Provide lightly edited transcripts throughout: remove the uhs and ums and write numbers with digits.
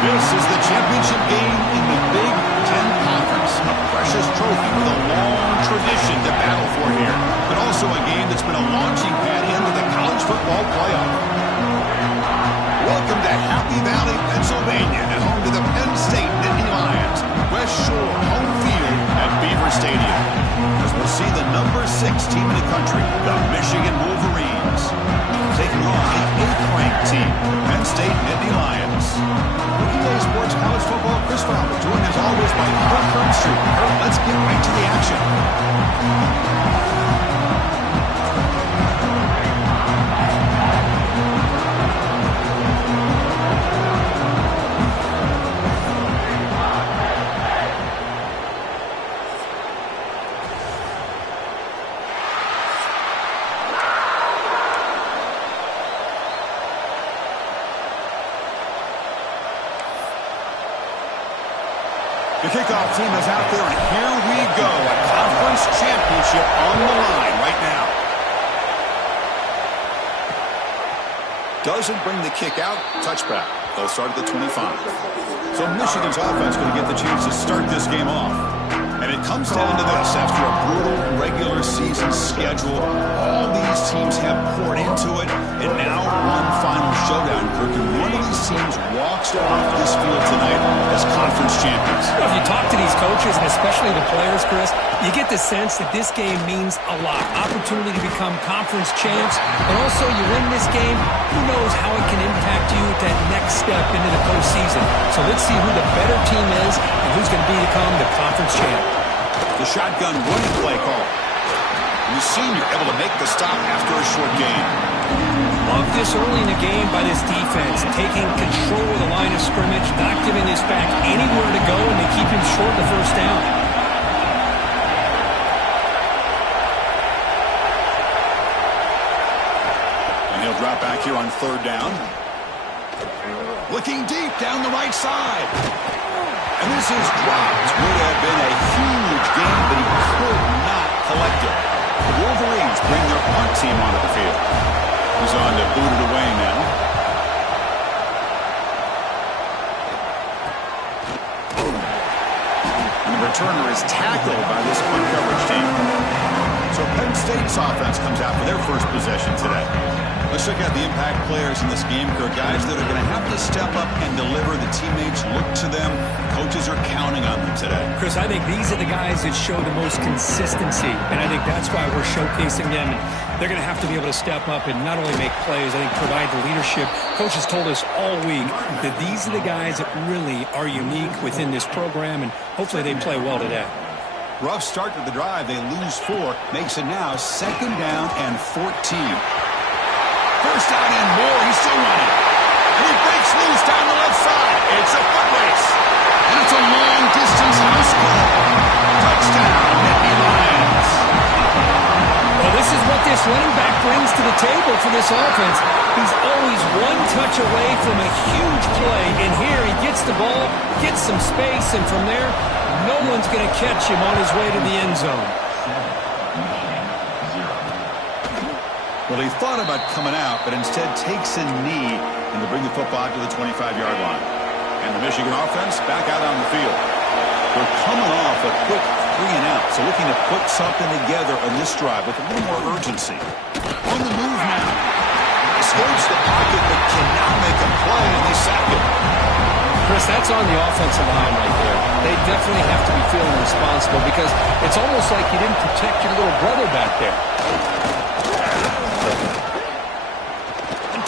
This is the championship game in the Big Ten Conference. A precious trophy with a long tradition to battle for here, but also a game that's been a launching pad into the college football playoff. Welcome to Happy Valley, Pennsylvania, and home to the Penn State Nittany Lions. West Shore home field at Beaver Stadium. As we'll see the number 6 team in the country, the Michigan Wolverines, taking on the 8th-ranked team, Penn State Nittany Lions. Today Sports College Football, Chris Fowler, joined as always by Kurt Burnstreet. Kurt, let's get right to the action. The kickoff team is out there, and here we go. A conference championship on the line right now. Doesn't bring the kick out. Touchback. They'll start at the 25. So Michigan's offense going to get the chance to start this game off. And it comes down to this. After a brutal regular season schedule, all these teams have poured into it, and now one final showdown. Kirk, and one of these teams walks off this field tonight as conference champions. If you talk to these coaches, and especially the players, Chris, you get the sense that this game means a lot. Opportunity to become conference champs, but also you win this game, who knows how it can impact you at that next step into the postseason. So let's see who the better team is and who's going to become the conference champ. The shotgun running play call. And the senior able to make the stop after a short game. Love this early in the game by this defense, taking control of the line of scrimmage, not giving this back anywhere to go, and they keep him short the first down. And he'll drop back here on 3rd down. Looking deep down the right side. And this is dropped. Would have been a huge game, but he could not collect it. The Wolverines bring their punt team onto the field. He's on to boot it away now. And the returner is tackled by this punt coverage team. So Penn State's offense comes out for their first possession today. Let's check out the impact players in this game. They're guys that are going to have to step up and deliver. The teammates look to them. Coaches are counting on them today. Chris, I think these are the guys that show the most consistency, and I think that's why we're showcasing them. They're going to have to be able to step up and not only make plays, I think provide the leadership. Coaches told us all week that these are the guys that really are unique within this program, and hopefully they play well today. Rough start to the drive. They lose 4. Makes it now 2nd down and 14. First down and more. He's still running. And he breaks loose down the left side. It's a foot race. And it's a long-distance house call. Touchdown, Nittany Lions. Well, this is what this running back brings to the table for this offense. He's always one touch away from a huge play. And here he gets the ball, gets some space, and from there, no one's going to catch him on his way to the end zone. Well, he thought about coming out, but instead takes a knee and to bring the football to the 25-yard line. And the Michigan offense back out on the field. They're coming off a quick 3-and-out, so looking to put something together on this drive with a little more urgency. On the move now. Escapes the pocket, but cannot make a play, and they sack it. Chris, that's on the offensive line right there. They definitely have to be feeling responsible because it's almost like you didn't protect your little brother back there.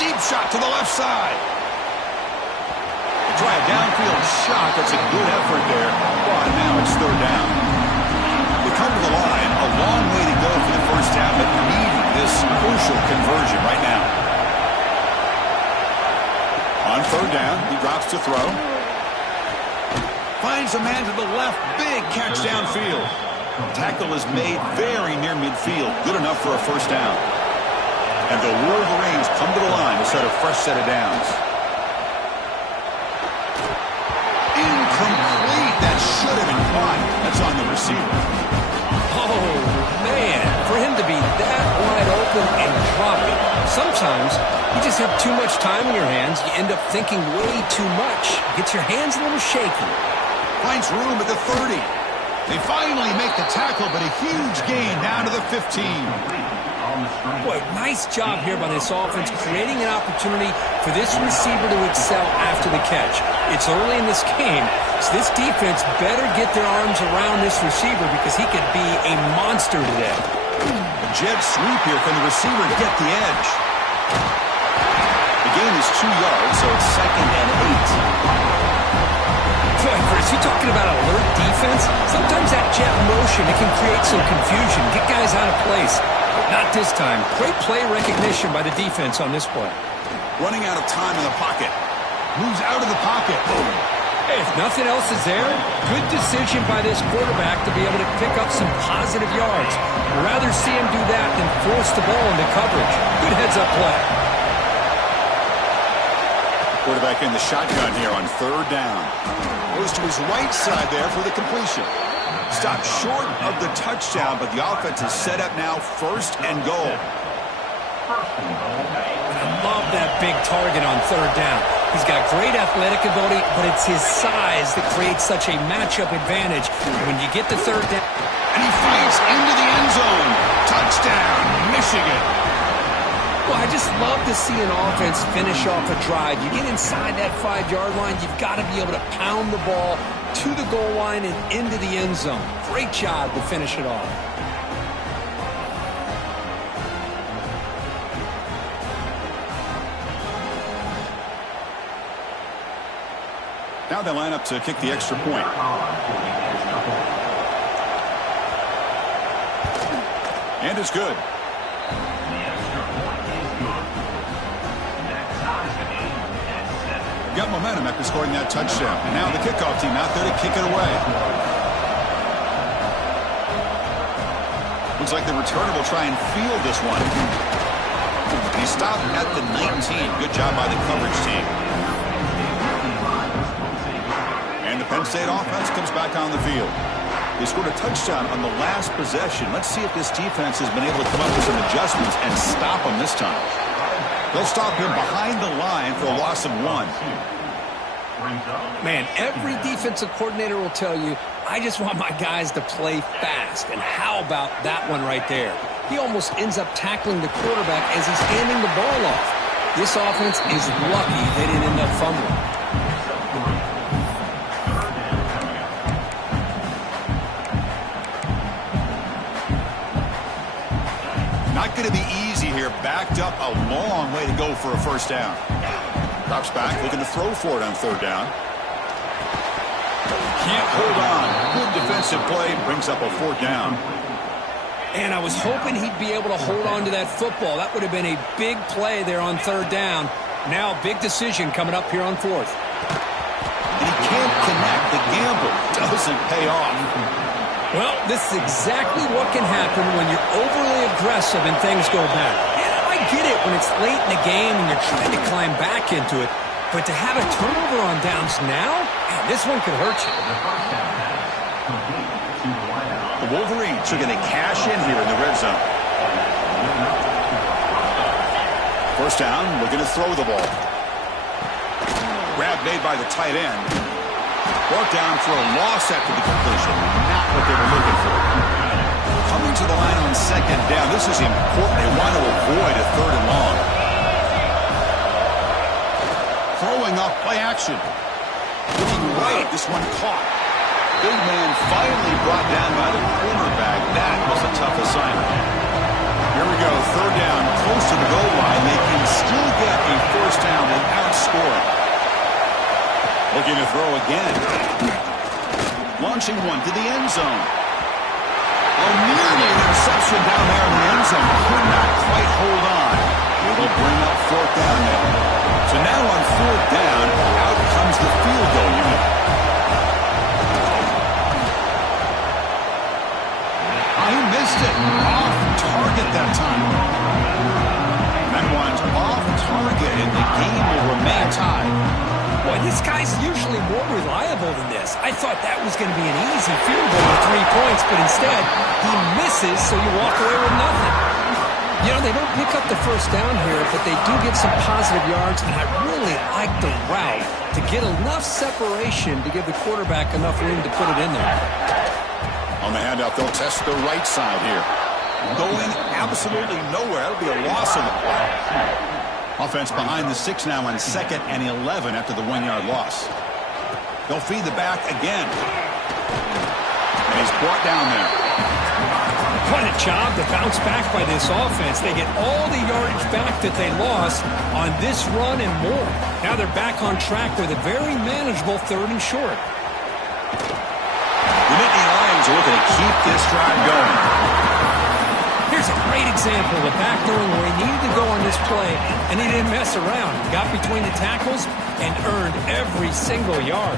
Deep shot to the left side. Try a downfield shot. That's a good effort there. But now it's 3rd down. They come to the line. A long way to go for the first down, but needing this crucial conversion right now. On 3rd down, he drops to throw. Finds a man to the left. Big catch downfield. Tackle is made very near midfield. Good enough for a first down. And the Wolverines come to the line to set a fresh set of downs. Incomplete. That should have been caught. That's on the receiver. Oh, man. For him to be that wide open and drop it sometimes you just have too much time in your hands. You end up thinking way too much. Gets your hands a little shaky. Finds room at the 30. They finally make the tackle, but a huge gain down to the 15. Boy, nice job here by this offense, creating an opportunity for this receiver to excel after the catch. It's early in this game, so this defense better get their arms around this receiver because he could be a monster today. Jet sweep here from the receiver to get the edge. The gain is 2 yards, so it's 2nd and 8. Boy, Chris, you talking about alert defense? Sometimes that jet motion, it can create some confusion, get guys out of place. Not this time. Great play recognition by the defense on this play. Running out of time in the pocket. Moves out of the pocket. Boom. Hey, if nothing else is there, good decision by this quarterback to be able to pick up some positive yards. I'd rather see him do that than force the ball into coverage. Good heads-up play. Quarterback in the shotgun here on 3rd down. Goes to his right side there for the completion. Stopped short of the touchdown, but the offense is set up now 1st and goal. I love that big target on 3rd down. He's got great athletic ability, but it's his size that creates such a matchup advantage. When you get to 3rd down. And he fights into the end zone. Touchdown, Michigan. Well, I just love to see an offense finish off a drive. You get inside that 5-yard line, you've got to be able to pound the ball to the goal line and into the end zone. Great job to finish it off. Now they line up to kick the extra point. And it's good. Got momentum after scoring that touchdown. And now the kickoff team out there to kick it away. Looks like the returner will try and field this one. He stopped at the 19. Good job by the coverage team. And the Penn State offense comes back on the field. They scored a touchdown on the last possession. Let's see if this defense has been able to come up with some adjustments and stop them this time. They'll stop him behind the line for a loss of 1. Man, every defensive coordinator will tell you, I just want my guys to play fast. And how about that one right there? He almost ends up tackling the quarterback as he's handing the ball off. This offense is lucky they didn't end up fumbling. Not going to be easy here. Backed up a long way to go for a 1st down. Drops back, looking to throw for it on 3rd down. Can't hold on. Good defensive play. Brings up a 4th down. And I was hoping he'd be able to hold on to that football. That would have been a big play there on 3rd down. Now, big decision coming up here on 4th. And he can't connect. The gamble doesn't pay off. Well, this is exactly what can happen when you're overly aggressive and things go bad. Yeah, I get it when it's late in the game and you're trying to climb back into it. But to have a turnover on downs now, man, this one could hurt you. The Wolverines are going to cash in here in the red zone. 1st down, looking to throw the ball. Grab made by the tight end. Brought down for a loss after the completion. Not what they were looking for. Coming to the line on 2nd down. This is important. They want to avoid a 3rd and long. Throwing off play action. Looking right. This one caught. Big man finally brought down by the cornerback. That was a tough assignment. Here we go. 3rd down. Close to the goal line. They can still get a 1st down without scoring. Looking to throw again. Launching one to the end zone. Oh, nearly an interception down there in the end zone. Could not quite hold on. It will bring up 4th down now. So now on 4th down, out comes the field goal unit. He missed it. Off target that time. That one's off target, and the game will remain tied. Boy, this guy's usually more reliable than this. I thought that was going to be an easy field goal with 3 points, but instead, he misses, so you walk away with nothing. You know, they don't pick up the first down here, but they do get some positive yards, and I really like the route to get enough separation to give the quarterback enough room to put it in there. On the handoff, they'll test the right side here. Going absolutely nowhere. That'll be a loss of the play. Offense behind the 6 now on 2nd and 11 after the 1-yard loss. They'll feed the back again. And he's brought down there. What a job to bounce back by this offense. They get all the yardage back that they lost on this run and more. Now they're back on track with a very manageable 3rd and short. The Nittany Lions are looking to keep this drive going. Here's a great example of back knowing where he needed to go on this play, and he didn't mess around. He got between the tackles and earned every single yard.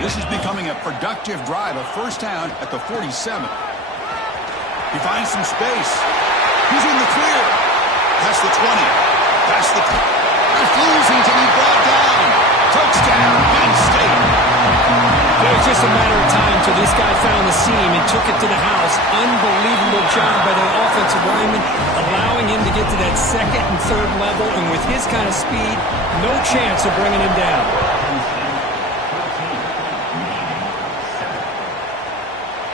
This is becoming a productive drive, a first down at the 47. He finds some space. He's in the clear. Past the 20. Past the... Refusing to be brought down. Touchdown, Penn State. It was just a matter of time until this guy found the seam and took it to the house. Unbelievable job by the offensive lineman, allowing him to get to that 2nd and 3rd level, and with his kind of speed, no chance of bringing him down.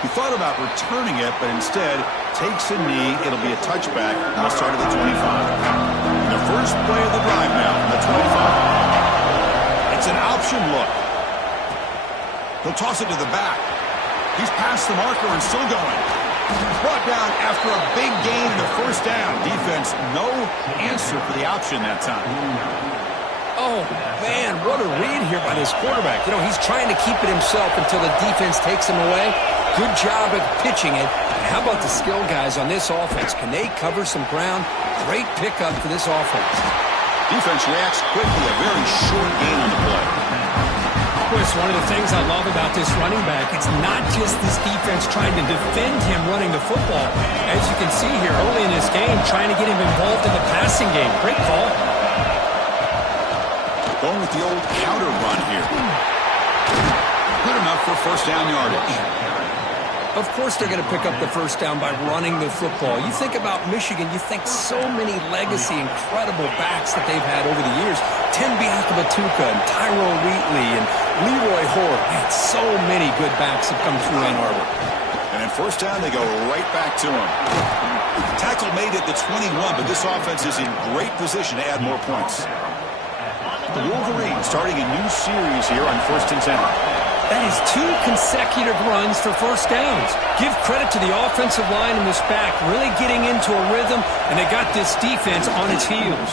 He thought about returning it, but instead takes a knee. It'll be a touchback, and they'll start at the 25. And the first play of the drive now from the 25. It's an option look. He'll toss it to the back. He's past the marker and still going. Brought down after a big gain in the first down. Defense, no answer for the option that time. Oh, man, what a read here by this quarterback. You know, he's trying to keep it himself until the defense takes him away. Good job at pitching it. How about the skill guys on this offense? Can they cover some ground? Great pickup for this offense. Defense reacts quickly. A very short gain on the play. Well, it's one of the things I love about this running back. It's not just this defense trying to defend him running the football. As you can see here early in this game, trying to get him involved in the passing game. Great call. Going with the old counter run here. Good enough for first down yardage. Of course they're going to pick up the first down by running the football. You think about Michigan, you think so many legacy, incredible backs that they've had over the years. Tim Biakabatuka and Tyrone Wheatley and Leroy Hoare. Man, so many good backs have come through Ann Arbor. And in first down, they go right back to him. Tackle made at the 21, but this offense is in great position to add more points. The Wolverines starting a new series here on 1st and 10. That is 2 consecutive runs for first downs. Give credit to the offensive line in this back, really getting into a rhythm, and they got this defense on its heels.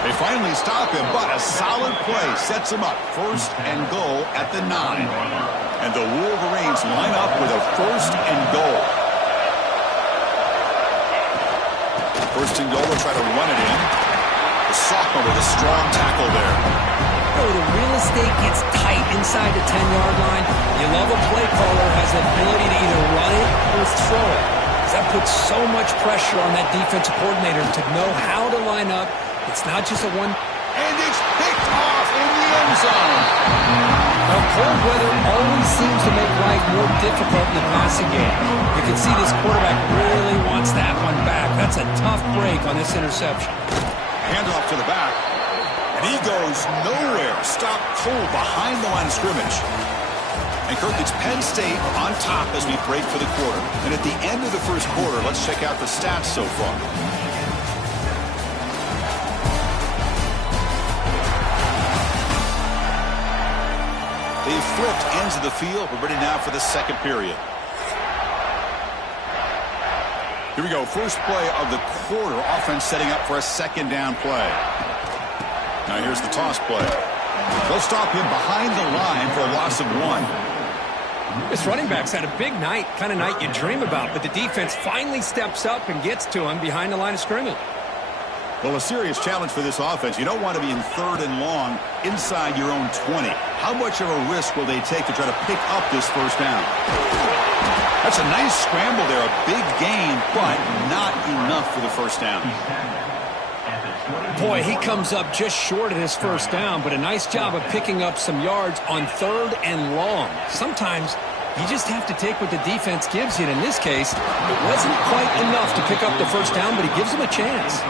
They finally stop him, but a solid play sets him up. 1st and goal at the 9. And the Wolverines line up with a 1st and goal. 1st and goal, they'll try to run it in. The sophomore with a strong tackle there. Oh, the real estate gets tight inside the 10-yard line. You love a play caller has the ability to either run it or throw it. That puts so much pressure on that defensive coordinator to know how to line up. It's not just a one. And it's picked off in the end zone. Now, cold weather always seems to make life more difficult in the passing game. You can see this quarterback really wants that one back. That's a tough break on this interception. Handoff to the back. And he goes nowhere. Stopped cold behind the line of scrimmage. And Kirk, it's Penn State on top as we break for the quarter. And at the end of the first quarter, let's check out the stats so far. They've flipped ends of the field. We're ready now for the second period. Here we go. First play of the quarter. Offense setting up for a second down play. Now here's the toss play. They'll stop him behind the line for a loss of 1. This running back's had a big night, kind of night you dream about, but the defense finally steps up and gets to him behind the line of scrimmage. Well, a serious challenge for this offense. You don't want to be in 3rd and long inside your own 20. How much of a risk will they take to try to pick up this first down? That's a nice scramble there, a big gain, but not enough for the first down. Boy, he comes up just short of his first down, but a nice job of picking up some yards on 3rd and long. Sometimes You just have to take what the defense gives you. And in this case, it wasn't quite enough to pick up the first down, but he gives them a chance.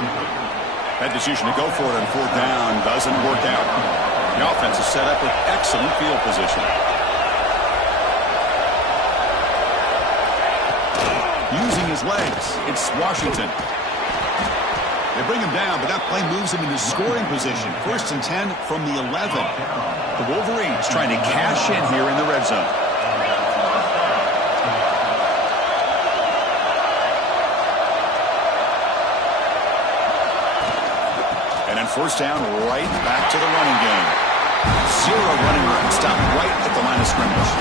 That decision to go for it on fourth down doesn't work out. The offense is set up with excellent field position. Using his legs, it's Washington. They bring him down, but that play moves him into scoring position. 1st and 10 from the 11. The Wolverines trying to cash in here in the red zone. And then 1st down, right back to the running game. 0 running room, stopped right at the line of scrimmage.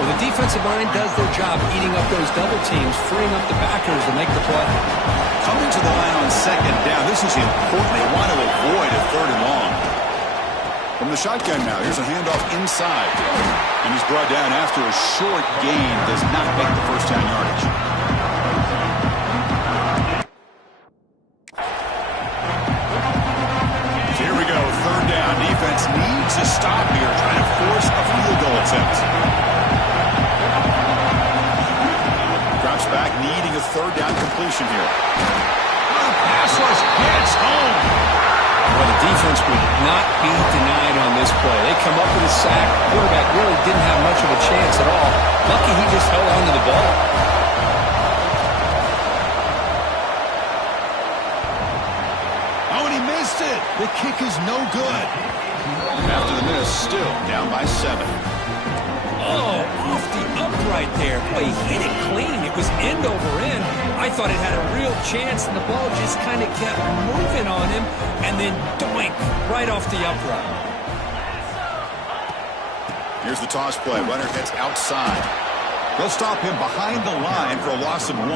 Well, the defensive line does their job eating up those double teams, freeing up the backers to make the play. Coming to the line on 2nd down. This is important. They want to avoid a 3rd and long. From the shotgun now, here's a handoff inside. And he's brought down after a short gain. Does not make the 1st down yardage. So here we go. 3rd down. Defense needs a stop here, trying to force a field goal attempt. Drops back, needing a 3rd down completion here. Pass rush gets home. Well, the defense would not be denied on this play. They come up with a sack. Quarterback really didn't have much of a chance at all. Lucky he just held on to the ball. Oh, and he missed it. The kick is no good. After the miss, still down by 7. Oh, off the upright there. Boy, he hit it clean. It was end over end. I thought it had a real chance, and the ball just kind of kept moving on him, and then doink, right off the upright. Here's the toss play. Runner gets outside. They'll stop him behind the line for a loss of 1.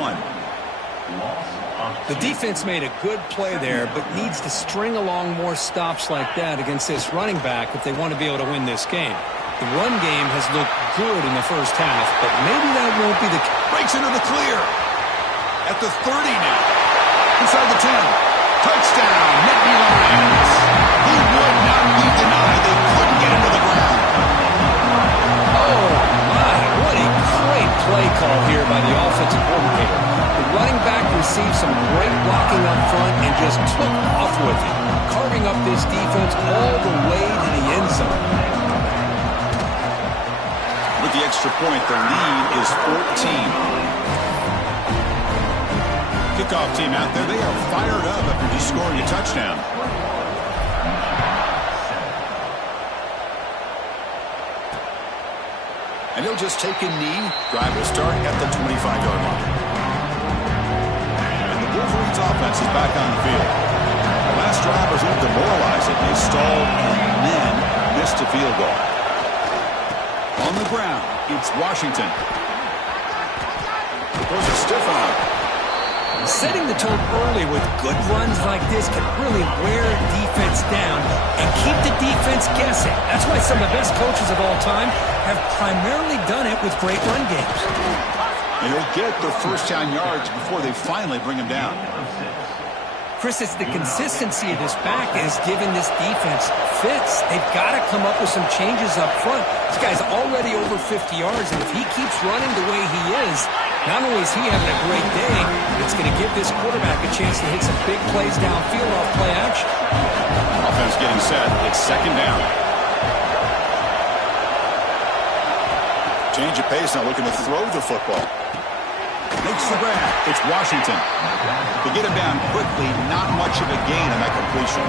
The defense made a good play there, but needs to string along more stops like that against this running back if they want to be able to win this game. The run game has looked good in the first half, but maybe that won't be the case. Breaks into the clear. At the 30 now. Inside the 10. Touchdown, Nittany Lions. He would not be denied. They couldn't get him to the ground. Oh, my. What a great play call here by the offensive coordinator. The running back received some great blocking up front and just took off with it, carving up this defense all the way to the end zone. With the extra point, the lead is 14. Kickoff team out there, they are fired up after just scoring a touchdown. And he'll just take a knee. Drive will start at the 25-yard line. And the Wolverines offense is back on the field. The last drive was a little demoralizing. They stalled and then missed a field goal. On the ground, it's Washington. Throws a stiff arm. Setting the tone early with good runs like this can really wear defense down and keep the defense guessing. That's why some of the best coaches of all time have primarily done it with great run games. And they'll get their 1st down yards before they finally bring him down. Chris, it's the consistency of this back that has given this defense fits. They've got to come up with some changes up front. This guy's already over 50 yards, and if he keeps running the way he is, not only is he having a great day, it's going to give this quarterback a chance to hit some big plays downfield off play action. Offense getting set. It's 2nd down. Change of pace now, looking to throw the football. Makes the grab. It's Washington. To get him down quickly, not much of a gain on that completion.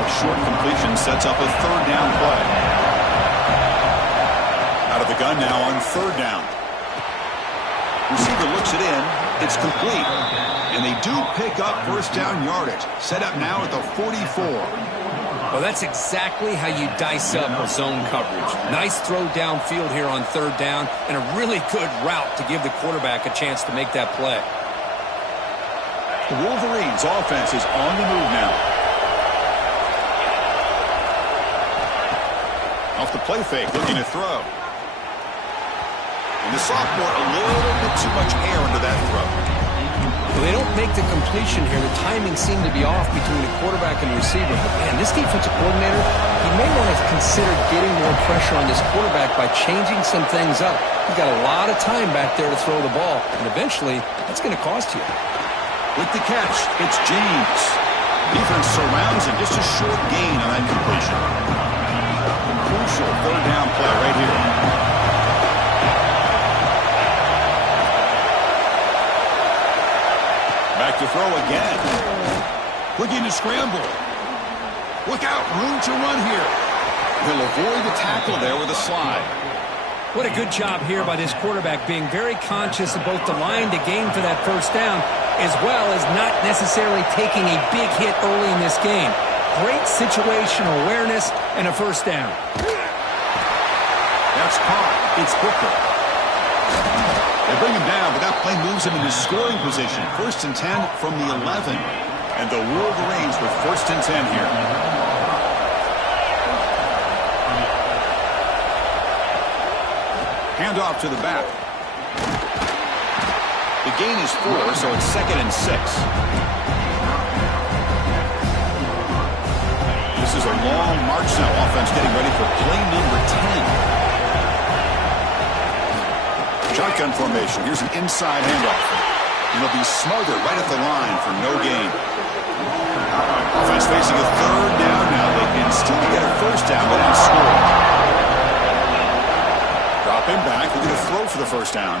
A short completion sets up a 3rd down play. Out of the gun now on 3rd down. Receiver looks it in. It's complete. And they do pick up 1st down yardage. Set up now at the 44. Well, that's exactly how you dice up a zone coverage. Nice throw downfield here on 3rd down, and a really good route to give the quarterback a chance to make that play. The Wolverines' offense is on the move now. Off the play fake, looking to throw. And the sophomore, a little bit too much air under that throw. Well, they don't make the completion here. The timing seemed to be off between the quarterback and the receiver. But, man, this defensive coordinator, he may want to consider getting more pressure on this quarterback by changing some things up. He's got a lot of time back there to throw the ball, and eventually that's going to cost you. With the catch, it's James. Defense surrounds him, just a short gain on that completion. Crucial third down play right here. Back to throw again. Looking to scramble. Look out, room to run here. He'll avoid the tackle there with a slide. What a good job here by this quarterback, being very conscious of both the line to gain for that first down, as well as not necessarily taking a big hit early in this game. Great situational awareness and a first down. That's caught. It's Booker. They bring him down, but that play moves him into scoring position. 1st and 10 from the 11. And the Wolverines with 1st and 10 here. Handoff to the back. The gain is 4, so it's 2nd and 6. This is a long march now. Offense getting ready for play number 10. Shotgun formation. Here's an inside handoff. It'll be smothered right at the line for no gain. Offense facing a 3rd down now. They can still get a first down without scoring. Drop him back. We're going to throw for the first down.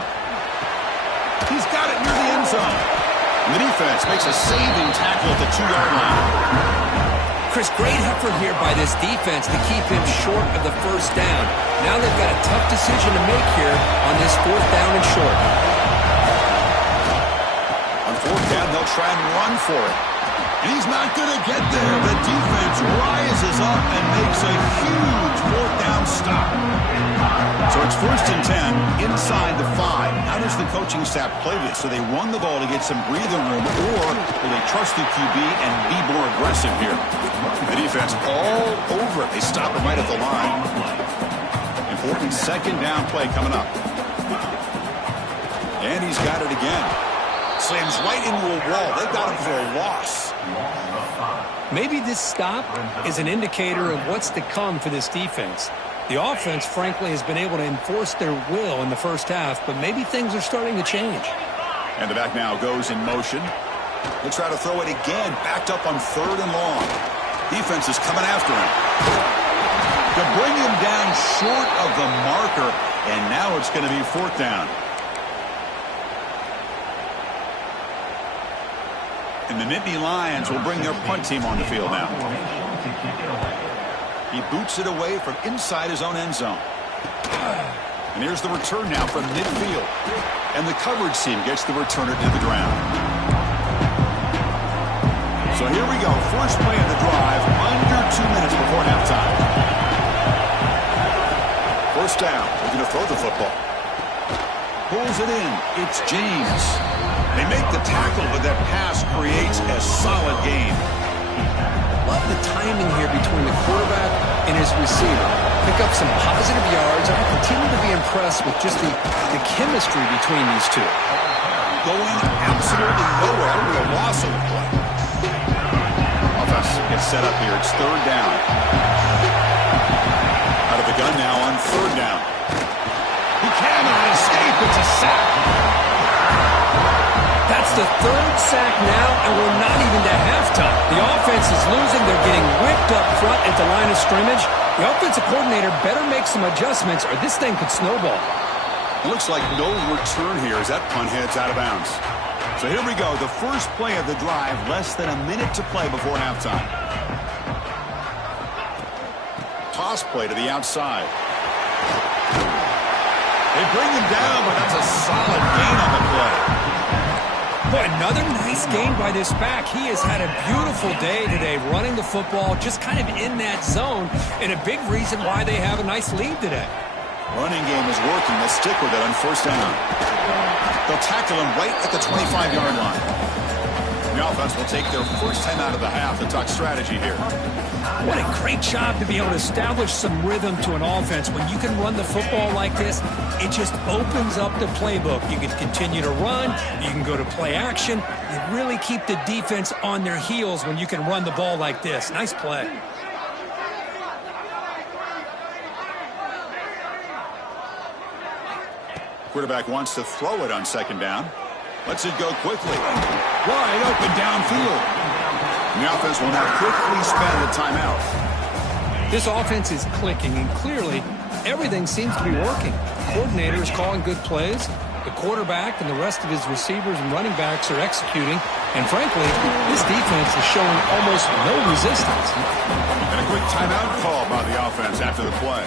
He's got it near the end zone. And the defense makes a saving tackle at the 2-yard line. Chris, great effort here by this defense to keep him short of the first down. Now they've got a tough decision to make here on this 4th down and short. On 4th down, they'll try and run for it. And he's not going to get there. The defense rises up and makes a huge 4th down stop. So it's 1st and 10 inside the 5. How does the coaching staff play this? So they run the ball to get some breathing room, or will they trust the QB and be more aggressive here? The defense all over it. They stop him right at the line. Important 2nd down play coming up. And he's got it again. Slams right into a wall. They've got him for a loss. Maybe this stop is an indicator of what's to come for this defense. The offense, frankly, has been able to enforce their will in the first half, but maybe things are starting to change. And the back now goes in motion. He'll try to throw it again, backed up on 3rd and long. Defense is coming after him. To bring him down short of the marker, and now it's going to be 4th down. And the Nittany Lions will bring their punt team on the field now. He boots it away from inside his own end zone. And here's the return now from midfield. And the coverage team gets the returner to the ground. So here we go. First play of the drive, under 2 minutes before halftime. First down. We're going to throw the football. Pulls it in. It's James. They make the tackle, but that pass creates a solid gain. Love the timing here between the quarterback and his receiver. Pick up some positive yards, and I continue to be impressed with just the chemistry between these two. Going absolutely nowhere with a loss of the play. Offense gets set up here. It's 3rd down. Out of the gun now on 3rd down. He cannot escape. It's a sack. That's the 3rd sack now, and we're not even to halftime. The offense is losing. They're getting whipped up front at the line of scrimmage. The offensive coordinator better make some adjustments, or this thing could snowball. It looks like no return here as that punt heads out of bounds. So here we go. The first play of the drive, less than a minute to play before halftime. Toss play to the outside. They bring him down, but that's a solid gain on the play. Boy, another nice game by this back. He has had a beautiful day today running the football, just kind of in that zone, and a big reason why they have a nice lead today. Running game is working. They'll stick with it on 1st down. They'll tackle him right at the 25-yard line. The offense will take their first time out of the half to talk strategy here. What a great job to be able to establish some rhythm to an offense. When you can run the football like this, it just opens up the playbook. You can continue to run. You can go to play action. You really keep the defense on their heels when you can run the ball like this. Nice play. Quarterback wants to throw it on second down. Lets it go quickly. Wide open downfield. And the offense will now quickly spend the timeout. This offense is clicking, and clearly everything seems to be working. The coordinator is calling good plays. The quarterback and the rest of his receivers and running backs are executing. And frankly, this defense is showing almost no resistance. And a quick timeout call by the offense after the play.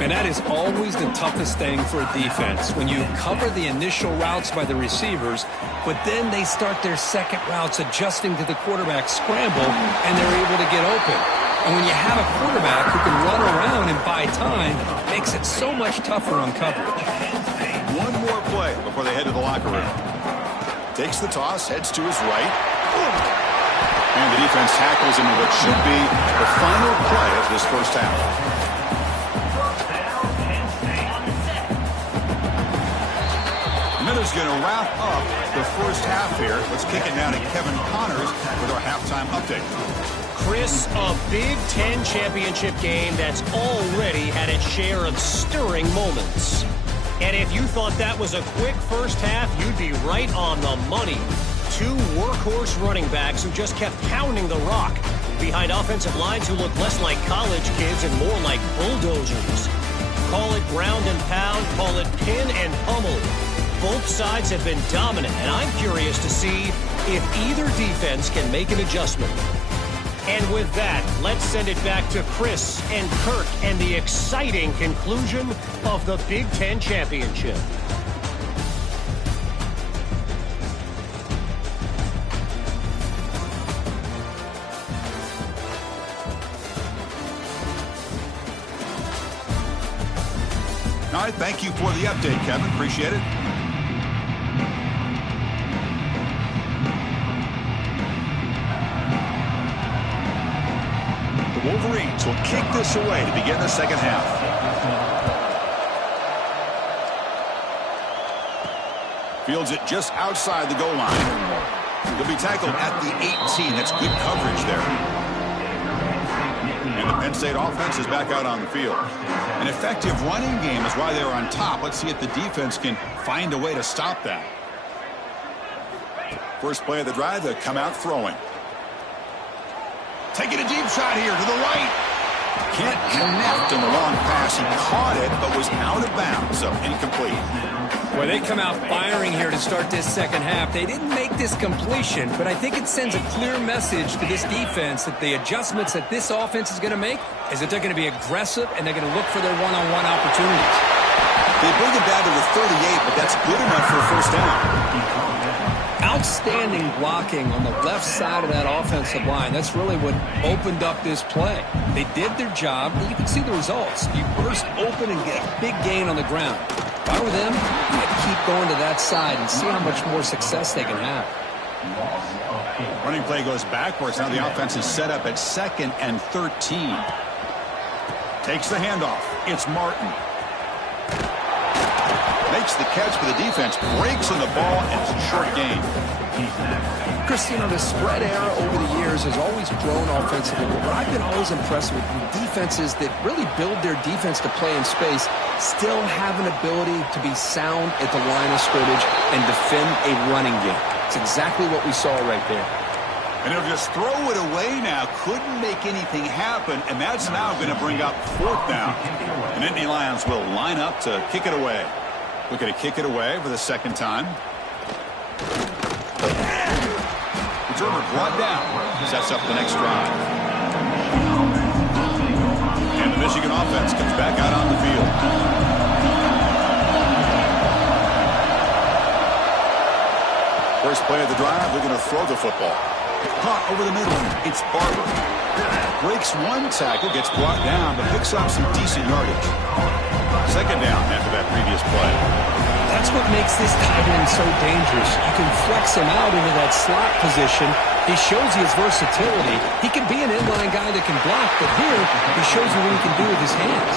And that is always the toughest thing for a defense, when you cover the initial routes by the receivers, but then they start their second routes adjusting to the quarterback scramble, and they're able to get open. And when you have a quarterback who can run around and buy time, it makes it so much tougher on coverage. One more play before they head to the locker room. Takes the toss, heads to his right. And the defense tackles him in what should be the final play of this first half. Miller's going to wrap up the first half here. Let's kick it now to Kevin Connors with our halftime update. Chris, a Big Ten championship game that's already had its share of stirring moments. And if you thought that was a quick first half, you'd be right on the money. Two workhorse running backs who just kept pounding the rock behind offensive lines who look less like college kids and more like bulldozers. Call it ground and pound, call it pin and pummel. Both sides have been dominant, and I'm curious to see if either defense can make an adjustment. And with that, let's send it back to Chris and Kirk and the exciting conclusion of the Big Ten Championship. All right, thank you for the update, Kevin. Appreciate it. The Wolverines will kick this away to begin the second half. Fields it just outside the goal line. He'll be tackled at the 18. That's good coverage there. And the Penn State offense is back out on the field. An effective running game is why they're on top. Let's see if the defense can find a way to stop that. First play of the drive, they'll come out throwing. Taking a deep shot here to the right. Can't connect on the long pass. He caught it, but was out of bounds, so incomplete. Well, they come out firing here to start this second half. They didn't make this completion, but I think it sends a clear message to this defense that the adjustments that this offense is going to make is that they're going to be aggressive and they're going to look for their one-on-one opportunities. They bring it down to the 38, but that's good enough for a first down. Outstanding blocking on the left side of that offensive line. That's really what opened up this play. They did their job, and you can see the results. You burst open and get a big gain on the ground. If I were them, I'd keep going to that side and see how much more success they can have. Running play goes backwards. Now the offense is set up at 2nd and 13. Takes the handoff. It's Martin. Makes the catch for the defense. Breaks on the ball, and it's a short gain. Chris, the spread era over the years has always grown offensively, but I've been always impressed with defenses that really build their defense to play in space, still have an ability to be sound at the line of scrimmage and defend a running game. It's exactly what we saw right there. And they'll just throw it away now. Couldn't make anything happen, and that's now going to bring up 4th down. And Indy Lions will line up to kick it away. Looking to kick it away for the second time. Returner brought down. Sets up the next drive. And the Michigan offense comes back out on the field. First play of the drive, they're going to throw the football. Caught over the middle. It's Barber. Breaks one tackle, gets brought down, but picks up some decent yardage. Second down after that previous play. That's what makes this tight end so dangerous. You can flex him out into that slot position. He shows you his versatility. He can be an inline guy that can block, but here he shows you what he can do with his hands.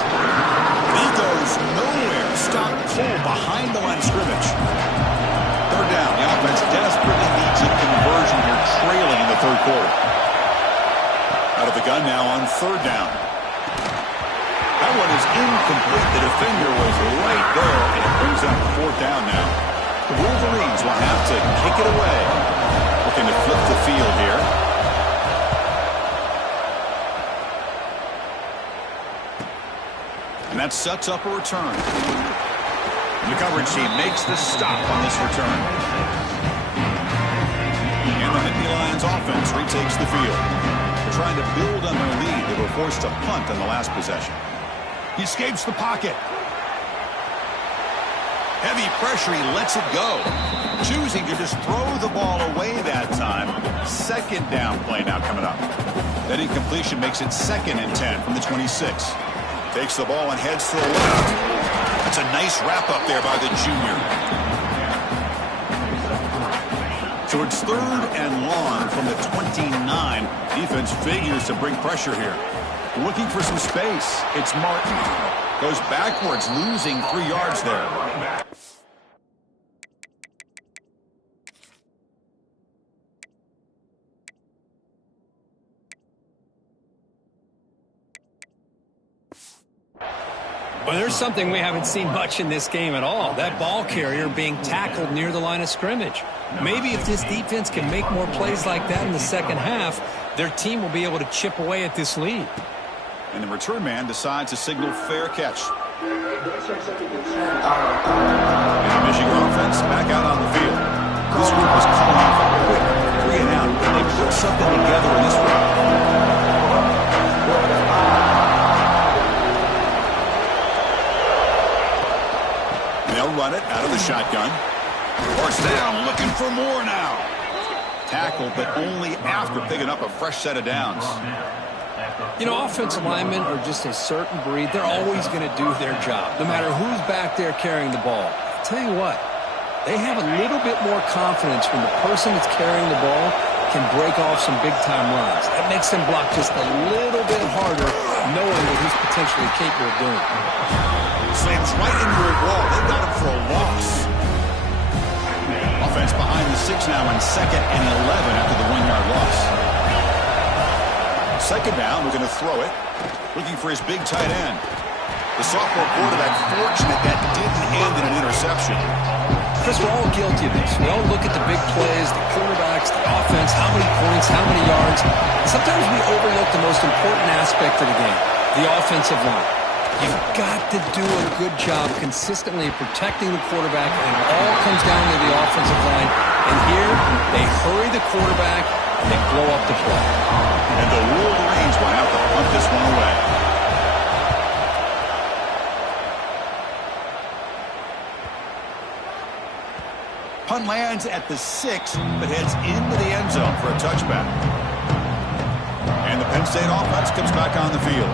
He goes nowhere. Stop pull behind the line of scrimmage. Third down. The offense desperately needs a conversion here, trailing in the third quarter. Out of the gun now on third down. That one is incomplete. The defender was right there, and it brings up fourth down now. The Wolverines will have to kick it away. Looking to flip the field here. And that sets up a return. And the coverage team makes the stop on this return. And the Nittany Lions offense retakes the field. They're trying to build on their lead. They were forced to punt on the last possession. He escapes the pocket. Heavy pressure, he lets it go. Choosing to just throw the ball away that time. Second down play now coming up. That incompletion makes it 2nd and 10 from the 26. Takes the ball and heads to the left. That's a nice wrap up there by the junior. So it's 3rd and long from the 29. Defense figures to bring pressure here. Looking for some space. It's Martin. Goes backwards, losing 3 yards there. Well, there's something we haven't seen much in this game at all. That ball carrier being tackled near the line of scrimmage. Maybe if this defense can make more plays like that in the second half, their team will be able to chip away at this lead. And the return man decides to signal fair catch. And Michigan offense back out on the field. This group was calling off a quick 3 and out. They put something together in this one. They'll run it out of the shotgun. Force down, looking for more now. Tackled, but only after picking up a fresh set of downs. You know, offensive linemen are just a certain breed. They're always going to do their job, no matter who's back there carrying the ball. I'll tell you what, they have a little bit more confidence when the person that's carrying the ball can break off some big-time runs. That makes them block just a little bit harder, knowing what he's potentially capable of doing. Slams right into a wall. They got him for a loss. Offense behind the 6 now in 2nd and 11 after the 1-yard loss. 2nd down, we're going to throw it. Looking for his big tight end. The sophomore quarterback fortunate that didn't end in an interception. Chris, we're all guilty of this. We all look at the big plays, the quarterbacks, the offense, how many points, how many yards. Sometimes we overlook the most important aspect of the game, the offensive line. You've got to do a good job consistently protecting the quarterback, and it all comes down to the offensive line. And here, they hurry the quarterback, and they blow up the play. And the Wolverines will have to punt this one away. Punt lands at the 6, but heads into the end zone for a touchback. And the Penn State offense comes back on the field.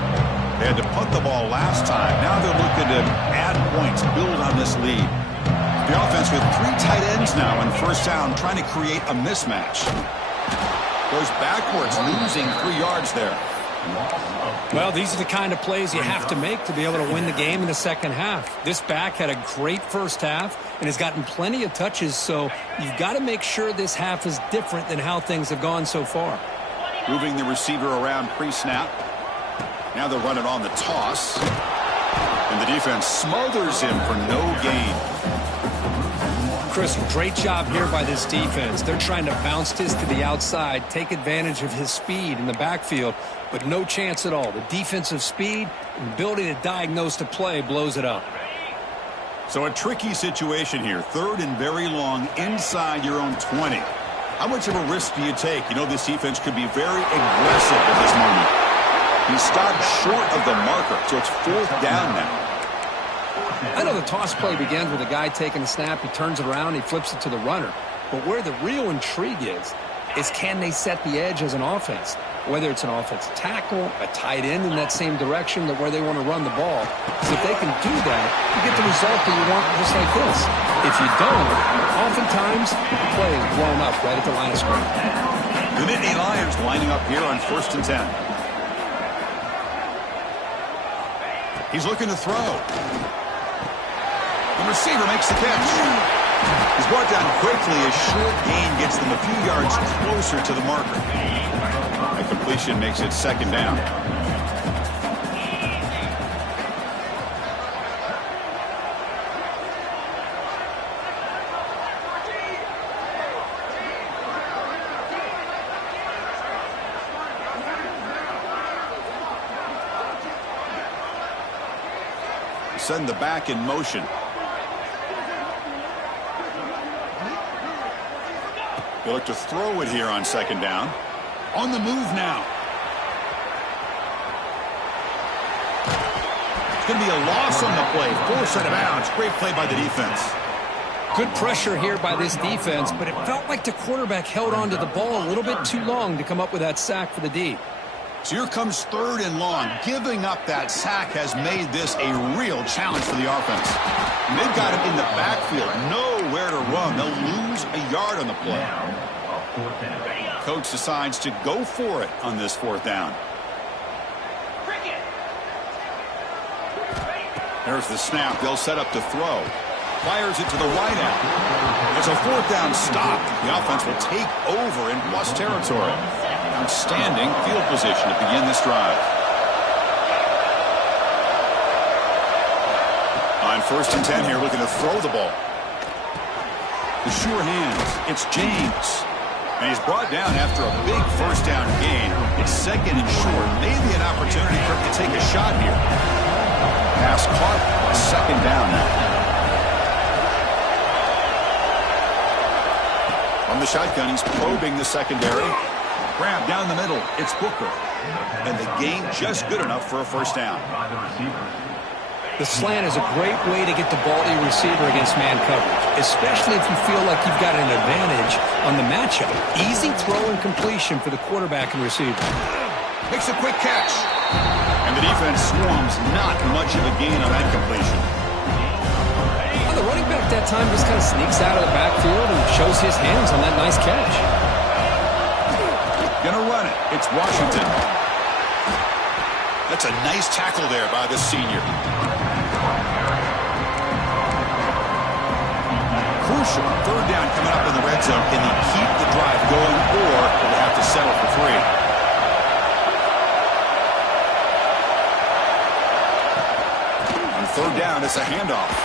They had to punt the ball last time. Now they're looking to add points, build on this lead. The offense with 3 tight ends now in first down, trying to create a mismatch. Goes backwards, losing 3 yards there. Well, these are the kind of plays you have to make to be able to win the game in the second half. This back had a great first half and has gotten plenty of touches, so you've got to make sure this half is different than how things have gone so far. Moving the receiver around pre-snap. Now they're running on the toss. And the defense smothers him for no gain. Chris, great job here by this defense. They're trying to bounce this to the outside, take advantage of his speed in the backfield, but no chance at all. The defensive speed and ability to diagnose the play blows it up. So a tricky situation here. 3rd and very long inside your own 20. How much of a risk do you take? You know this defense could be very aggressive at this moment. He stopped short of the marker, so it's 4th down now. I know the toss play begins with a guy taking a snap. He turns it around. He flips it to the runner. But where the real intrigue is can they set the edge as an offense? whether it's an offensive tackle, a tight end in that same direction that where they want to run the ball. So if they can do that, you get the result that you want just like this. If you don't, oftentimes the play is blown up right at the line of scrimmage. The Nittany Lions lining up here on 1st and 10. He's looking to throw. The receiver makes the catch. He's brought down quickly. A short gain gets them a few yards closer to the marker. A completion makes it 2nd down. Send the back in motion. They look to throw it here on 2nd down. On the move now. It's going to be a loss on the play. Forced out of bounds. Great play by the defense. Good pressure here by this defense, but it felt like the quarterback held on to the ball a little bit too long to come up with that sack for the D. So here comes 3rd and long. Giving up that sack has made this a real challenge for the offense. And they've got him in the backfield. Nowhere to run. They'll lose a yard on the play. Coach decides to go for it on this 4th down. There's the snap. They'll set up to throw. Fires it to the right end. It's a 4th down stop. The offense will take over in plus territory. Outstanding field position to begin this drive. On 1st and 10 here, looking to throw the ball. The sure hands. It's James. And he's brought down after a big 1st down gain. It's 2nd and short. Maybe an opportunity for him to take a shot here. Pass caught. 2nd down now. On the shotgun, he's probing the secondary. Grab down the middle. It's Booker. And the gain just good enough for a 1st down. The slant is a great way to get the ball to your receiver against man coverage, especially if you feel like you've got an advantage on the matchup. Easy throw and completion for the quarterback and receiver. Makes a quick catch. And the defense swarms. Not much of a gain on that completion. Well, the running back that time just kind of sneaks out of the backfield and shows his hands on that nice catch. Gonna run it. It's Washington. That's a nice tackle there by the senior. Crucial 3rd down coming up in the red zone. Can he keep the drive going, or will they have to settle for 3? On 3rd down, it's a handoff.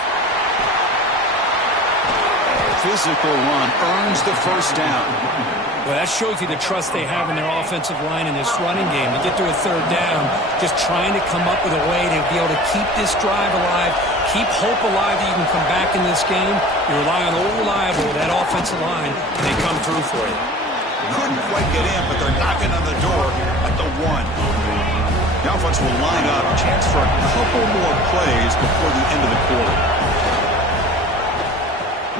Physical run earns the 1st down. Well, that shows you the trust they have in their offensive line in this running game. To get to a 3rd down, just trying to come up with a way to be able to keep this drive alive, keep hope alive that you can come back in this game. You rely on old reliable, that offensive line, and they come through for you. Couldn't quite get in, but they're knocking on the door at the 1. The offense will line up. Chance for a couple more plays before the end of the quarter.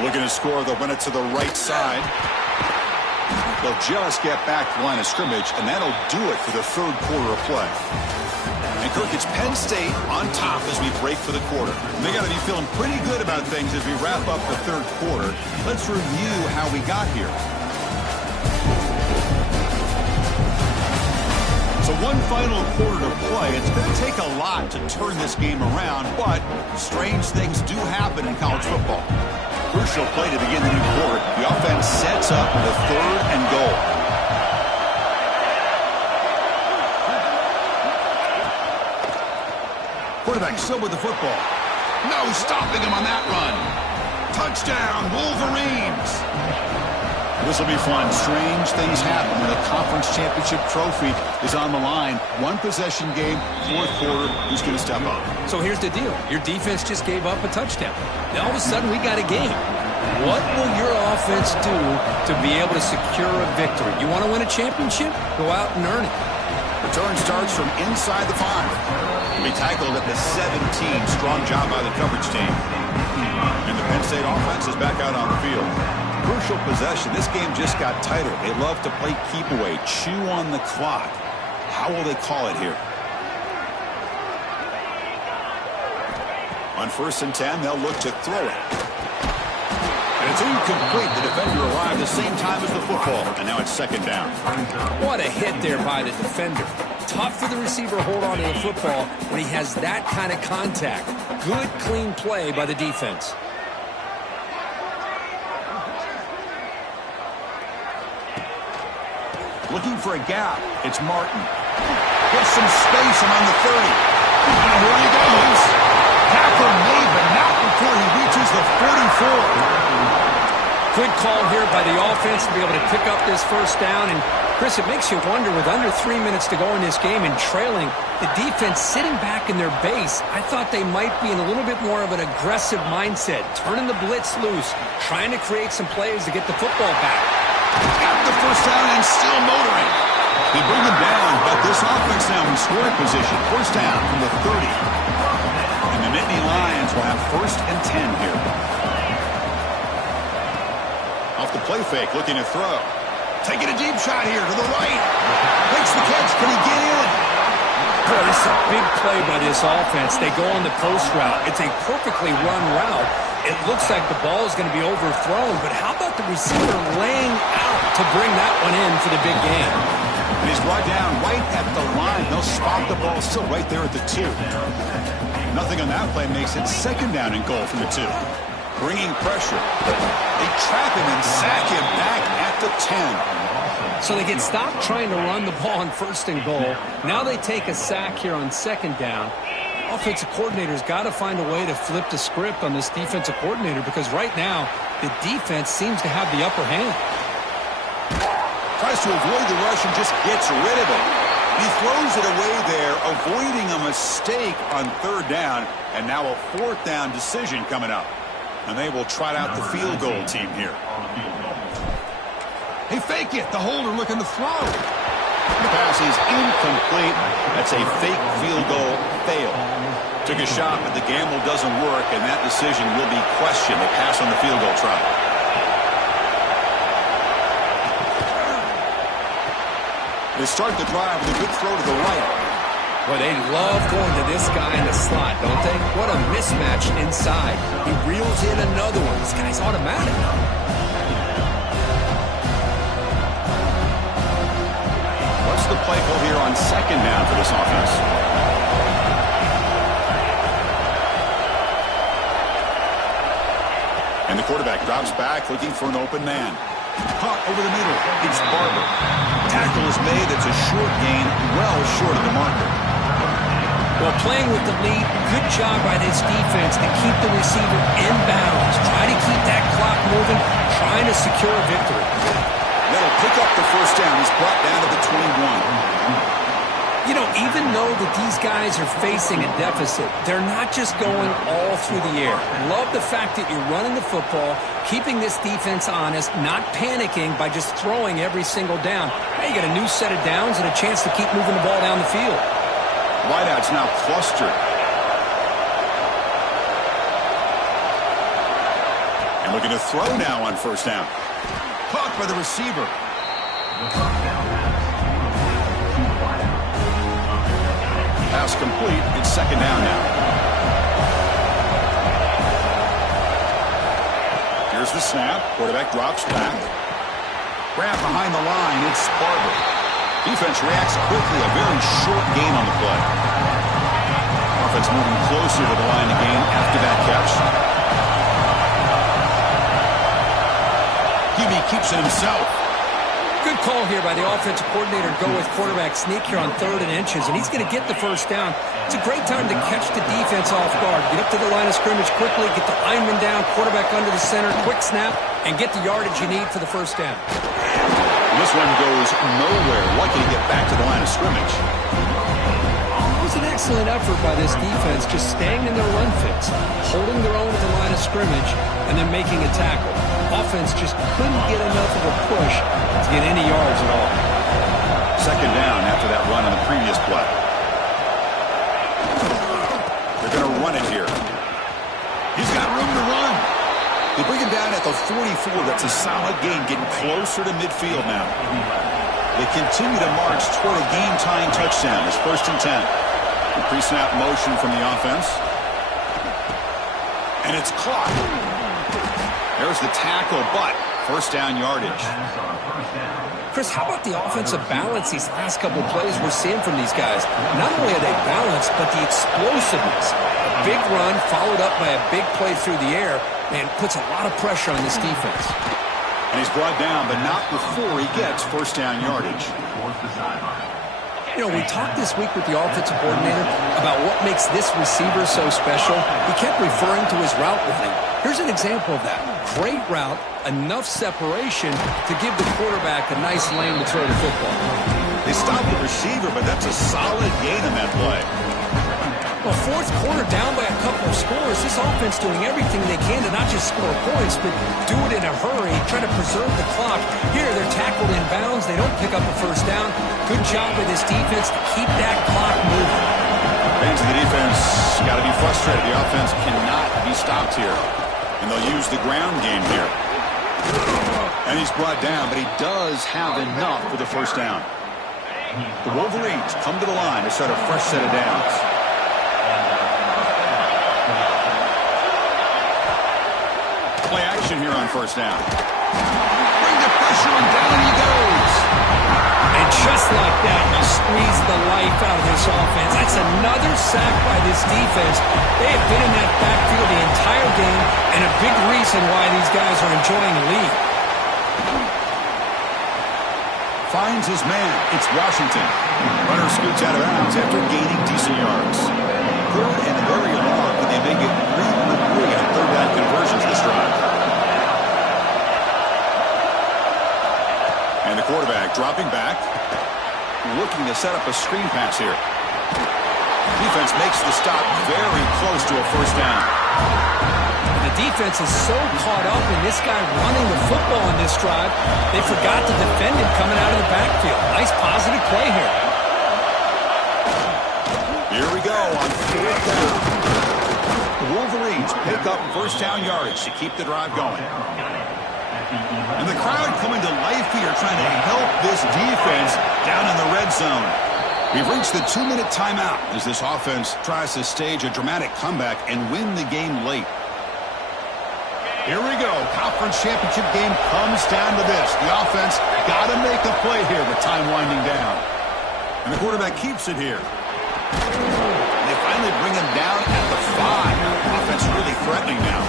Looking to score, they'll run it to the right side. They'll just get back to the line of scrimmage, and that'll do it for the 3rd quarter of play. And Kirk, it's Penn State on top as we break for the quarter. They got to be feeling pretty good about things as we wrap up the 3rd quarter. Let's review how we got here. So one final quarter to play. It's going to take a lot to turn this game around, but strange things do happen in college football. Crucial play to begin the new quarter. The offense sets up the 3rd and goal. Quarterback still with the football. No stopping him on that run. Touchdown, Wolverines. This will be fun. Strange things happen when a conference championship trophy is on the line. One possession game, 4th quarter. Who's going to step up? So here's the deal. Your defense just gave up a touchdown. Now all of a sudden we got a game. What will your offense do to be able to secure a victory? You want to win a championship? Go out and earn it. Return starts from inside the 5. He tackled at the 17. Strong job by the coverage team. And the Penn State offense is back out on the field. Crucial possession. This game just got tighter. They love to play keep away, chew on the clock. How will they call it here? On 1st and 10, they'll look to throw it. And it's incomplete. The defender arrived the same time as the football, and now it's 2nd down. What a hit there by the defender. Tough for the receiver to hold on to the football when he has that kind of contact. Good, clean play by the defense. Looking for a gap. It's Martin. Gets some space around the 30. And here he goes. Tackle made, but not before he reaches the 44. Good call here by the offense to be able to pick up this 1st down. And, Chris, it makes you wonder, with under 3 minutes to go in this game and trailing, the defense sitting back in their base, I thought they might be in a little bit more of an aggressive mindset, turning the blitz loose, trying to create some plays to get the football back. Got the 1st down and still motoring. They bring him down, but this offense now in scoring position. 1st down from the 30. And the Nittany Lions will have 1st and 10 here. Off the play fake, looking to throw. Taking a deep shot here to the right. Makes the catch. Can he get in? Boy, this is a big play by this offense. They go on the post route. It's a perfectly run route. It looks like the ball is going to be overthrown, but how about the receiver laying out to bring that one in for the big game? And he's brought down right at the line. They'll spot the ball still right there at the 2. Nothing on that play makes it 2nd down and goal from the 2. Bringing pressure. They trap him and sack him back at the 10. So they get stopped trying to run the ball on 1st and goal. Now they take a sack here on 2nd down. Offensive coordinator's got to find a way to flip the script on this defensive coordinator, because right now the defense seems to have the upper hand. Tries to avoid the rush and just gets rid of it. He throws it away there, avoiding a mistake on 3rd down, and now a 4th down decision coming up. And they will trot out the field goal team here. They fake it. The holder looking to throw. The pass is incomplete. That's a fake field goal fail. Took a shot, but the gamble doesn't work, and that decision will be questioned. They pass on the field goal try. They start the drive with a good throw to the right. Boy, they love going to this guy in the slot, don't they? What a mismatch inside. He reels in another one. This guy's automatic. What's the play call here on 2nd down for this offense? And the quarterback drops back looking for an open man. Caught over the middle. It's Barber. Tackle is made. It's a short gain, well short of the marker. Well, playing with the lead, good job by this defense to keep the receiver in bounds. Try to keep that clock moving, trying to secure a victory. That'll pick up the 1st down. He's brought down to the 21. You know, even though that these guys are facing a deficit, they're not just going all through the air. Love the fact that you're running the football, keeping this defense honest, not panicking by just throwing every single down. Now you got a new set of downs and a chance to keep moving the ball down the field. Wideouts now clustered. And looking to throw now on 1st down. Caught by the receiver. Pass complete. It's 2nd down now. Here's the snap. Quarterback drops back. Grab behind the line. It's Barber. Defense reacts quickly. A very short gain on the play. Offense moving closer to the line of game after that catch. QB keeps it himself. Good call here by the offensive coordinator to go with quarterback sneak here on 3rd and inches, and he's going to get the 1st down. It's a great time to catch the defense off guard. Get up to the line of scrimmage quickly, get the lineman down, quarterback under the center, quick snap, and get the yardage you need for the 1st down. This one goes nowhere. Lucky to get back to the line of scrimmage. It was an excellent effort by this defense, just staying in their run fits, holding their own at the line of scrimmage, and then making a tackle. Offense just couldn't get enough of a push to get any yards at all. 2nd down after that run on the previous play. They're going to run it here. He's got room to run. They bring him down at the 44. That's a solid gain, getting closer to midfield now. They continue to march toward a game-tying touchdown. It's 1st and 10. The pre-snap motion from the offense. And it's clocked. There's the tackle, but first down yardage. Chris, how about the offensive balance these last couple of plays we're seeing from these guys? Not only are they balanced, but the explosiveness. A big run followed up by a big play through the air, and puts a lot of pressure on this defense. And he's brought down, but not before he gets first down yardage. You know, we talked this week with the offensive coordinator about what makes this receiver so special. He kept referring to his route running. Here's an example of that. Great route, enough separation to give the quarterback a nice lane to throw the football. They stopped the receiver, but that's a solid gain on that play. Well, fourth quarter down by a couple of scores. This offense doing everything they can to not just score points, but do it in a hurry, try to preserve the clock. Here, they're tackled in bounds. They don't pick up a first down. Good job by this defense to keep that clock moving. Fans of the defense got to be frustrated. The offense cannot be stopped here. And they'll use the ground game here. And he's brought down, but he does have enough for the first down. The Wolverines come to the line to start a fresh set of downs. Play action here on first down. Bring the pressure and down he goes. And just like that, you squeeze the life out of this offense. That's another sack by this defense. They have been in that backfield the entire game, and a big reason why these guys are enjoying the lead. Finds his man. It's Washington. Runner scoots out of bounds after gaining decent yards. 3rd and very long, but they make it 3-3 on third down conversions this drive. And the quarterback dropping back, looking to set up a screen pass here. Defense makes the stop very close to a first down. The defense is so caught up in this guy running the football on this drive, they forgot to defend him coming out of the backfield. Nice positive play here. Here we go on 4th down. The Wolverines pick up first down yardage to keep the drive going. And the crowd coming to life here, trying to help this defense down in the red zone. We've reached the 2-minute timeout as this offense tries to stage a dramatic comeback and win the game late. Here we go. Conference championship game comes down to this. The offense got to make a play here with time winding down. And the quarterback keeps it here. And they finally bring him down at the 5. The offense really threatening now.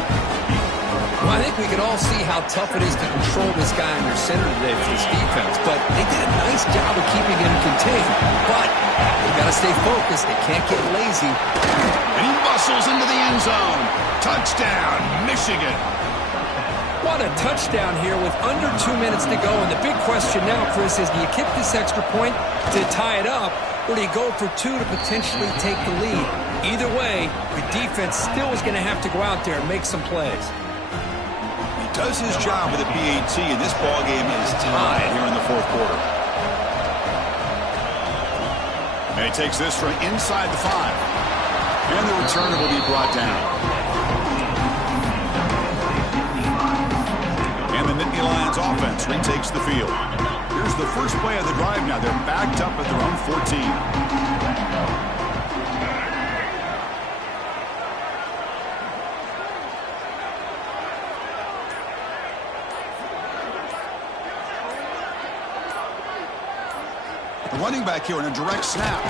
Well, I think we can all see how tough it is to control this guy under center today for this defense. But they did a nice job of keeping him contained. But they've got to stay focused. They can't get lazy. And he muscles into the end zone. Touchdown, Michigan. What a touchdown here with under 2 minutes to go. And the big question now, Chris, is do you kick this extra point to tie it up, or do you go for 2 to potentially take the lead? Either way, the defense still is going to have to go out there and make some plays. He does his job with a PAT, and this ball game is tied here in the 4th quarter. And he takes this from inside the 5. And the returner will be brought down. And the Nittany Lions offense retakes the field. Here's the first play of the drive now. They're backed up at their own 14. The running back here in a direct snap.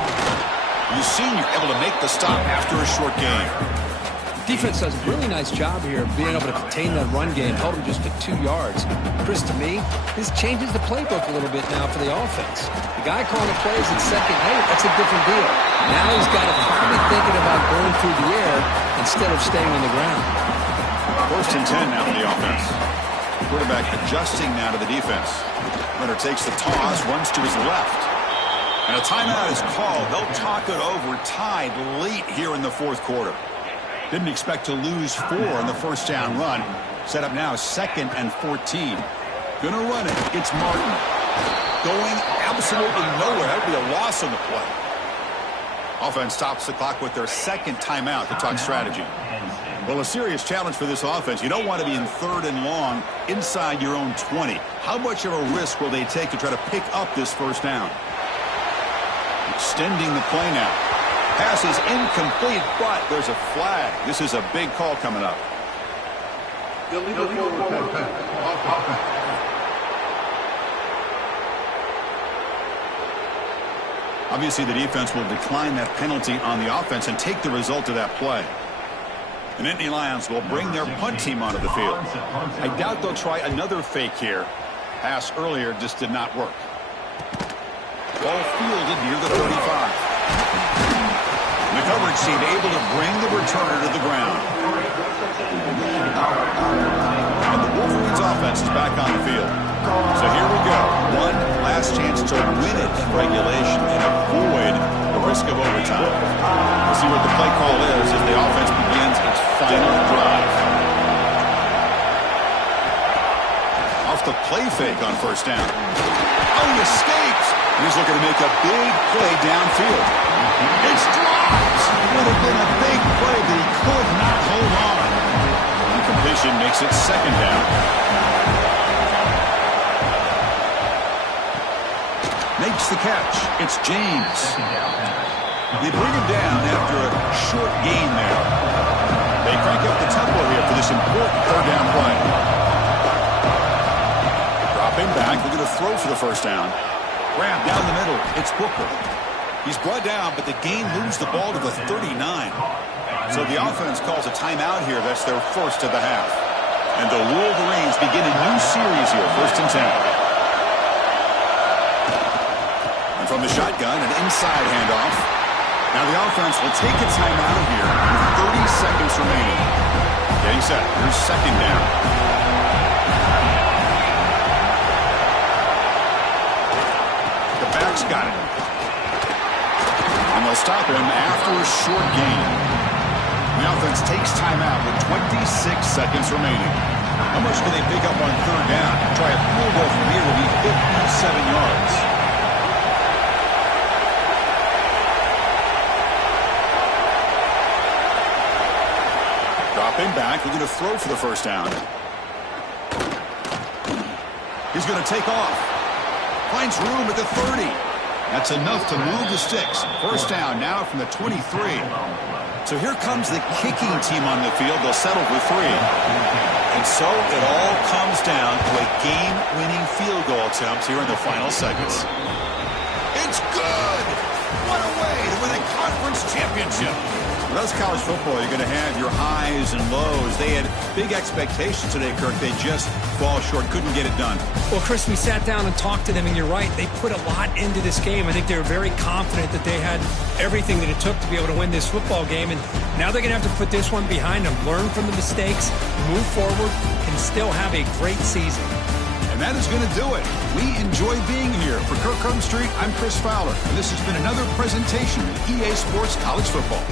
The senior able to make the stop after a short gain. Defense does a really nice job here of being able to contain that run game, held him just to 2 yards. Chris, to me, this changes the playbook a little bit now for the offense. The guy calling the plays at second, hey, that's a different deal. Now he's got to probably thinking about going through the air instead of staying on the ground. 1st and 10 now for the offense. Quarterback adjusting now to the defense. Runner takes the toss, runs to his left. And a timeout is called. They'll talk it over, tied late here in the 4th quarter. Didn't expect to lose 4 on the first down run. Set up now 2nd and 14. Gonna run it. It's Martin. Going absolutely nowhere. That would be a loss on the play. Offense stops the clock with their 2nd timeout to talk strategy. Well, a serious challenge for this offense. You don't want to be in 3rd and long inside your own 20. How much of a risk will they take to try to pick up this first down? Extending the play now. Pass is incomplete, but there's a flag. This is a big call coming up. Obviously, the defense will decline that penalty on the offense and take the result of that play. The Nittany Lions will bring their punt team onto the field. I doubt they'll try another fake here. Pass earlier just did not work. Ball fielded near the 35. The coverage team able to bring the returner to the ground. And the Wolverines offense is back on the field. So here we go. One last chance to win it in regulation and avoid the risk of overtime. We'll see what the play call is as the offense begins its final drive. Off the play fake on first down. Oh, he escapes. He's looking to make a big play downfield. It's dropped. It would have been a big play, but he could not hold on. Incompletion makes it 2nd down. Makes the catch. It's James. They bring him down after a short gain there. They crank up the tempo here for this important 3rd down play. Dropping back, looking to throw for the first down. Grab down the middle. It's Booker. He's brought down, but the gain moves the ball to the 39. So the offense calls a timeout here. That's their first of the half. And the Wolverines begin a new series here, 1st and 10. And from the shotgun, an inside handoff. Now the offense will take a timeout here with 30 seconds remaining. Getting set. Here's 2nd down. The back's got it. And they'll stop him after a short gain. The offense takes timeout with 26 seconds remaining. How much can they pick up on 3rd down? Try a field goal from here will be 57 yards. Dropping back, looking to throw for the first down. He's going to take off. Finds room at the 30. That's enough to move the sticks. First down now from the 23. So here comes the kicking team on the field. They'll settle for 3. And so it all comes down to a game-winning field goal attempt here in the final seconds. It's good! What a way to win a conference championship! Well, that's college football. You're going to have your highs and lows. They had big expectations today, Kirk. They just fall short. Couldn't get it done. Well, Chris, we sat down and talked to them, and you're right. They put a lot into this game. I think they were very confident that they had everything that it took to be able to win this football game. And now they're going to have to put this one behind them, learn from the mistakes, move forward, and still have a great season. And that is going to do it. We enjoy being here. For Kirk Street, I'm Chris Fowler. And this has been another presentation of EA Sports College Football.